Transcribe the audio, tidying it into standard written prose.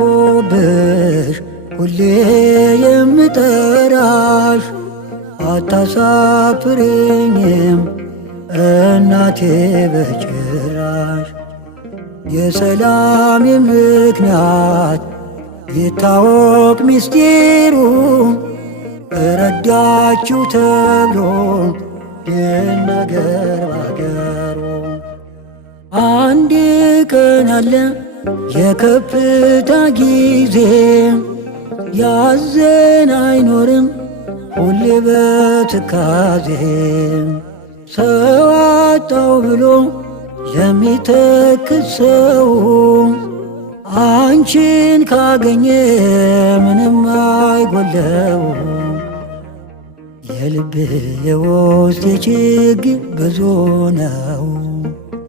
የተማመንኩብሽ ሁሌ የምጠራሽ አታሳፍሪኝም እናቴ በጭራሽ። የሰላም ምክንያት ይታወቅ ምስጢሩ ረዳችሁ ተብሎ ይነገር ባገሩ። አንድ ቀን አለ የከፍታ ጊዜ ያዘን አይኖርም ሁሌ በትካዜ። ሰው አጣው ብሎ የሚተክዝ ሰው አንቺን ካገኘ ምንም አይጎለው። የልብ የውስጥ ችግር ብዙ ነው።